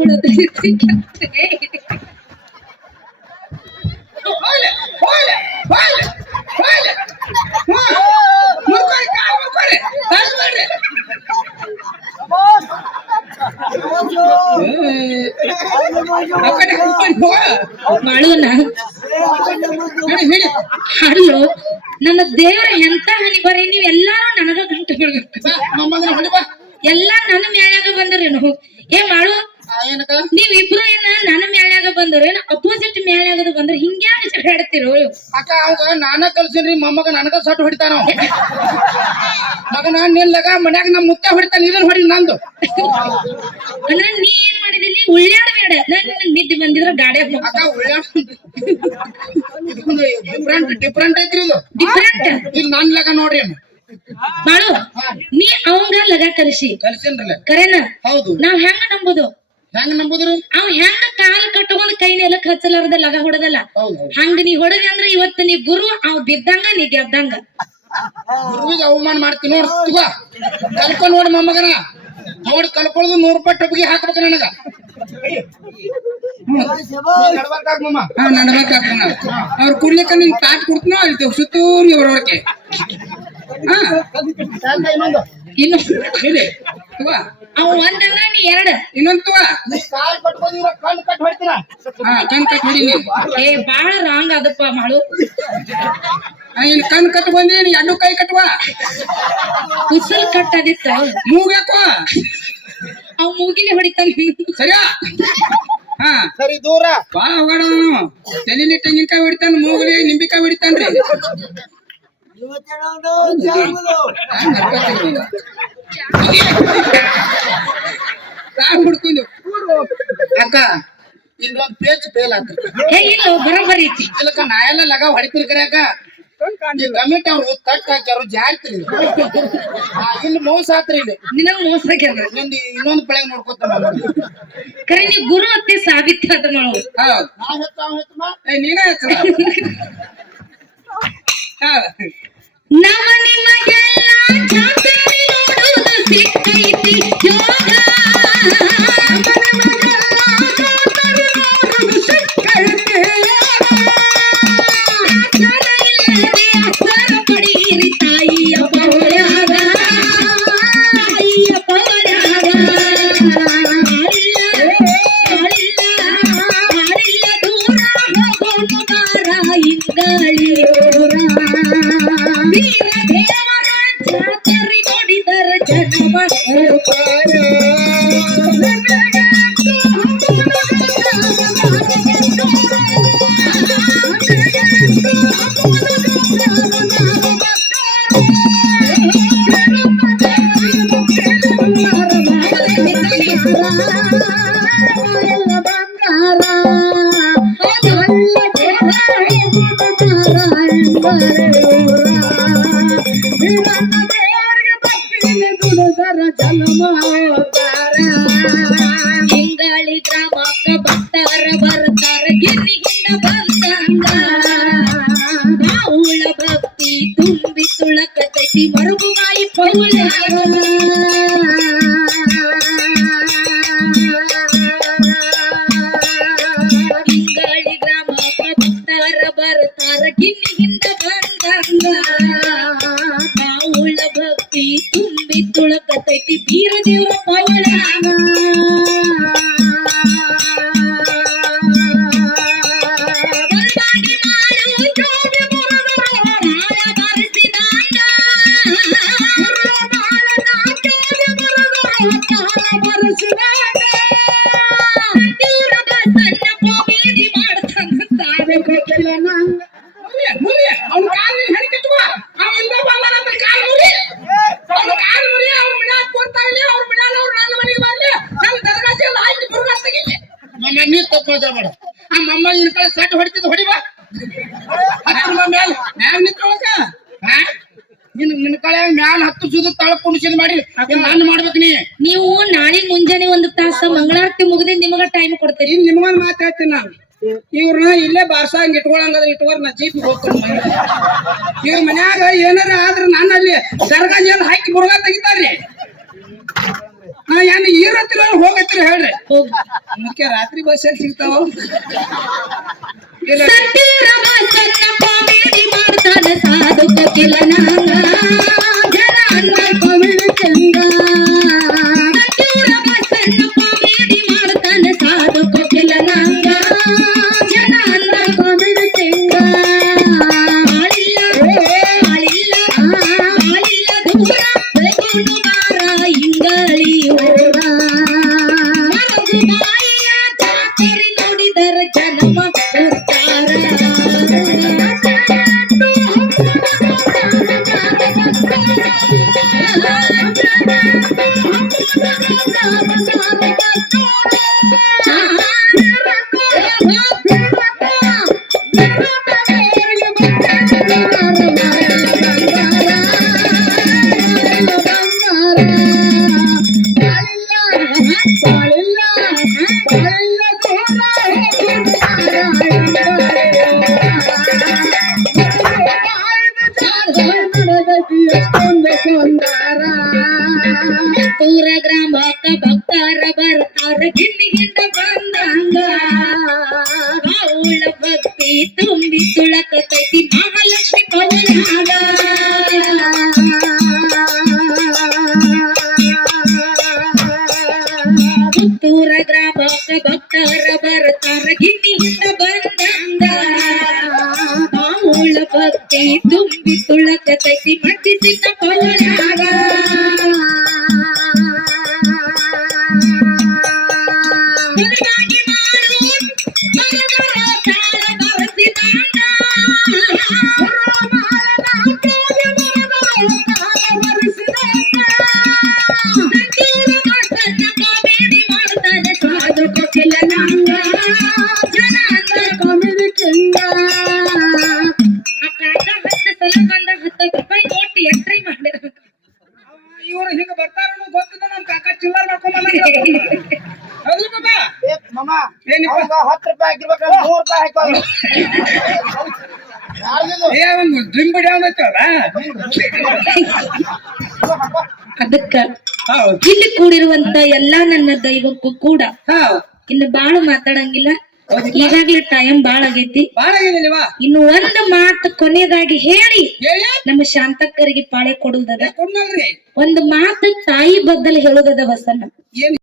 ಉಳದ ಮಾಳುನ ಹಲೋ ನನ್ನ ದೇವ್ರ ಎಂತ ಹನಿ ಬರೀ ನೀವ್ ಎಲ್ಲಾರು ನನಗ ಗಂಟು ಎಲ್ಲಾ ನನ್ನ ಮ್ಯಾಲಾಗ ಬಂದ್ರೇನು ಏ ಮಾಡು ನೀವಿಬ್ರು ಏನ ನನ್ನ ಮ್ಯಾಲಾಗ ಬಂದ್ರೇನು ಅಪೋಸಿಟ್ ಮ್ಯಾಲಾಗದ ಬಂದ್ರೆ ಹಿಂಗ್ಯಾಗ ಜಗಾಡ್ತಿರೋ ಅಕ್ಕ ಅವಾಗ ನಾನ ಕಲ್ಸಿನ್ರಿ ಮೊಮ್ಮಗ ನನಗ ಸಟ್ ಹೊಡಿತಾನ ಮಗನ ನಿಲ್ಲಗ ಮನ್ಯಾಗ ನಮ್ಮ ಮುತ್ತೆ ಹೊಡಿತಾನ ಇದನ್ನ ಹೊಡಿ ನಂದು ಅಂದ್ರೆ ನೀ ಏನ್ ಮಾಡಿದಿಲ್ಲಿ ಉಳ್ಳಾಡಬೇಡ ನನ್ ನಿದ್ದೆ ಬಂದಿದ್ರ ಗಾಡಿ ಅಕ್ಕ ಉಳ್ಳಾಡ ಡಿಫ್ರೆಂಟ್ ಐತ್ರಿ ಇದು ಡಿಫ್ರೆಂಟ್ ಇಲ್ಲಿ ನನ್ ಲಗ ನೋಡ್ರಿ ಮಾಡು ನೀ ಅವಂಗ ಲಗ ಕಲ್ಸಿನ್ರಲ್ಲ ಕರೆನ ಹೌದು ನಾವ್ ಹೆಂಗ ನಂಬುದು ಹೆಂಗ ನಂಬುದ್ರಿ ಅವ್ ಹೆಂಗ ಕಾಲ್ ಕಟ್ಕೊಂಡ್ ಕೈ ನೆಲಕ್ ಹಚ್ಚಲಾರ್ದ ಲಗ ಹೊಡದಲ್ಲ ಹಂಗ ನೀ ಹೊಡದಿ ಅಂದ್ರ ಇವತ್ತು ನೀ ಗುರು ಅವ್ ಬಿದ್ದಂಗ ನೀ ಗೆದ್ದಂಗ ಗುರುವಿಗೆ ಅವಮಾನ ಮಾಡ್ತೀನಿ ನೋಡ್ ತಗೋ ಕಲ್ಕೊಂಡ್ ನೋಡಿ ಮೊಮ್ಮಗನ ನೋಡಿ ಕಲ್ಕೊಳ್ಳೋದು 100 ರೂಪಾಯಿ ಟೊಬ್ಬಿಗೆ ಹಾಕ್ಬೇಕು ನನಗ ನಡ್ಬೇಕಾಗ್ತಾನ ಅವ್ರ ಕುಡ್ಲಿಕ್ಕ ನಿನ್ ತಾಟ್ ಕೊಡ್ತನೋ ಅಲ್ಲಿ ಸುತ್ತೂರಿ ಅವ್ರವ್ರಕ್ಕೆ ಇನ್ನು ಇದೆ ಅವ್ ಒಂದಂದ್ರ ನೀ ಎರಡ ಇನ್ನೊಂದು ಕಣ್ ಕಟ್ ಹೊಡಿ ಏ ಬಾಳ ರಾಂಗ್ ಅದಪ್ಪ ಮಾಡು ಇಲ್ಲಿ ಕಣ್ ಕಟ್ ಬಂದ್ರೆ ನೀ ಎರಡು ಕೈ ಕಟ್ಟುವ ಉಸಲ್ ಕಟ್ ಅದಿತ್ತ ಮೂಗ್ಯಾಕೋ ಅವ್ ಮೂಗಿಲೆ ಹೊಡಿತಾನ ಸರಿಯಾ ಹಾ ಸರಿ ದೂರ ಬಾಳ ಹೋಗಾಡ ತಲೆಲಿ ತೆಂಗಿನಕಾಯಿ ಹೊಡಿತಾನ ಮೂಗಲಿ ನಿಂಬಿಕಾಯಿ ಹೊಡಿತಾನ್ರಿ ಹುಡ್ಕೊಂಡು ಅಕ್ಕ ಇಲ್ಲೊಂದ್ ಪೇಜ್ ಫೇಲ್ ಆತ ಇಲ್ಲ ಬರೋಬ್ಬರಿ ಐತಿ ಇಲ್ಲಕ್ಕ ನಾ ಎಲ್ಲ ಲಗ ಹೊಡಿತೀರಿ ಕರೆ ಅಕ್ಕ ಕಮಿಟಿ ಅವ್ರು ತಟ್ ಹಾಕ್ಯಾರು ಜಾರ್ತಿರಿ ಇಲ್ಲಿ ಮೋಸ ಆತ್ರಿ ಇಲ್ಲಿ ನಿನಗ್ ಮೋಸ ಆಗ್ಯಾದ ಇನ್ನೊಂದು ಬೆಳಗ್ಗೆ ನೋಡ್ಕೊತಾನ ಕರೆ ನೀ ಗುರು ಅತ್ತೆ ಸಾವಿತ್ರ ಅದ ಮಾಡು ನೀನೇ ನಮ್ಮ ನಿಮಗೆಲ್ಲ ಜಾತ್ರೆ ನೋಡುವುದು ಸಿಕ್ಕೈತಿ ಯೋಗ ಪಡೀರಿ ತಾಯಿಯ ಪೌರಾಗ ತಾಯಿಯ ಪೌರಾಗ ಆಡಿಲ್ಲ ದೂರ ಹೋಗೋಣ ಬಾರ ಇಂಗಳಿಯೂರ ವೀರ ದೇವರ ಜಾತ್ರೆ ನೋಡಿದರ ಜನಮ ಇಂಗಾಳಿ ಗ್ರಾಮಕ್ಕ ಬರ್ತಾರ ಬರ್ತಾರ ಗಿರಿಗಿಂದ ಬಂದಂಗ ಬಾವುಳ ಭಕ್ತಿ ತುಂಬಿ ತುಳಕತೈತಿ ಮರುಗುಮಾಯಿ ಪೌಳ ಇಂಗಾಳಿ ಗ್ರಾಮಕ್ಕ ಬರ್ತಾರ ಬರ್ತಾರ ಗಿರಿಗಿಂದ ಬಂದಂಗ ಬಾವುಳ ಭಕ್ತಿ ತುಂಬಿ ತುಳಕತೈತಿ ಬೀರ ದೇವರ ಪೌಳ ಅಮ್ಮ ಸಟ್ ಹೊಡಿತಿದ್ ಹೊಡಿಬಾ ನಿನ್ ಕಳೆ ಮ್ಯಾಲ 10 ಸುದ ತಳ ಕುಣಿಸಿದ್ ಮಾಡಿ ನಾನು ಮಾಡ್ಬೇಕು ನೀವು ನಾಳೆ ಮುಂಜಾನೆ 1 ತಾಸ ಮಂಗಳಾರತಿ ಮುಗಿದ ನಿಮಗ ಟೈಮ್ ಕೊಡ್ತೀರಿ ನಿಮಗೊಂದ್ ಮಾತು ಹೇಳ್ತೀನಿ ನಾನು ಇವ್ರನ್ನ ಇಲ್ಲೇ ಬಾರ್ಸಂಗ್ ಇಟ್ಕೊಳಂಗದ್ರ ಇಟ್ಕೋರ್ ನಾ ಜೀಪ್ ಹೋಗ್ತೀನಿ ಇವ್ರ ಮನ್ಯಾಗ ಏನಾರ ಆದ್ರ ನಾನು ಅಲ್ಲಿ ದರ್ಗಾ ಜಲ್ ಹಾಕಿ ಮುರುಗ ತೆಗಿತಾರ್ರಿ ಏನ್ ಇರತ್ತಿರ ಹೋಗತ್ತಿರ ಹೇಳ್ರಿ ಹೋಗ್ ಮುಖ್ಯ ರಾತ್ರಿ ಬಸ್ ಎಲ್ಲಿ ಸಿಗ್ತಾವ ಸತ್ತಿರ ಬಸನ್ನ ಕಾಮಿಡಿ ಮಾಡ್ತಾನ ಸಾಧು ಕೋಕಿಲ ನಾಂಗ ಜನ ಅನ್ನ ಕಾಮಿಡಿ ಚಂದ ಸತ್ತಿರ ಬಸನ್ನ ಕಾಮಿಡಿ ಮಾಡ್ತಾನ ಸಾಧು ಕೋಕಿಲ ನಾಂಗ ಜನ ಅನ್ನ ಕಾಮಿಡಿ ಚಂದ ಆಳಿಲ್ಲ ದೂರ ಬೆಳಗೊಂಡು ಬಾರ ಇಂಗಳಿ ಹೋರ ಮರಗು ಬಾಯಿಯ ಜಾತರಿ ನೋಡಿದರ ಜನಮ ಪೂರ ಗ್ರಾಮಕ್ಕ ಭಕ್ತರ ಬರ್ತಾರ ಗಿನ್ನಿಗಿಂತ ಬಂದಂಗ ಅವಳ ಭಕ್ತಿ ತುಂಬಿ ತುಳಕತೈತಿ ಮಹಾಲಕ್ಷ್ಮಿ ಕವನಾಗ ಪೂರ ಗ್ರಾಮಕ್ಕ ಭಕ್ತರ ಬರ್ತಾರ ಗಿನ್ನಿಗಿಂತ ಬಂದಂಗ ಅವಳ ಭಕ್ತಿ ತುಂಬಿ ತುಳಕತೈತಿ ಮಟ್ಟಿಸಿದ ಕವನಾಗ ಇವ್ರು ಹಿಂಗ ಬರ್ತಾರ ಗೊತ್ತಿಲ್ಲ ನಮ್ ಕಾಕ ಚಿಲ್ಲರ್ ಮಾಡ್ಕೊಂಡ್ ಹೌದು ಬಾಬಾ ಮಾಮ ಏನಿಪ್ಪ 10 ರೂಪಾಯಿ ಹಾಕಿರ್ಬೇಕಂದ್ರೆ 100 ರೂಪಾಯಿ ಹಾಕೋಲ್ಲ ಏ ಒಂದು ಡ್ರಿಂಕ್ ಬಡಿ ಅವನೈತಲ್ಲ ಅದಕ್ಕ ಹೌದು ಇಲ್ಲಿ ಕೂಡಿರುವಂತ ಎಲ್ಲಾ ನನ್ನ ದೈವಕ್ಕೂ ಕೂಡ ಹೌದು ಇನ್ನು ಬಾಳ ಮಾತಾಡಂಗಿಲ್ಲ ಈಗಾಗ್ಲೇ ಟೈಮ್ ಬಾಳ ಆಗೈತಿ ಬಾಳ ಆಗಿದೆಯಲ್ವಾ ಇನ್ನು ಒಂದು ಮಾತು ಕೊನೆಯದಾಗಿ ಹೇಳಿ ಹೇಳಿ ನಮ್ಮ ಶಾಂತಕ್ಕರಿಗೆ ಪಾಳೆ ಕೊಡುವುದದ ಕೊಡ್ನಲ್ರಿ ಒಂದು ಮಾತು ತಾಯಿ ಬದ್ದಲು ಹೇಳುದದ ಬಸನ್ನ ಏನ್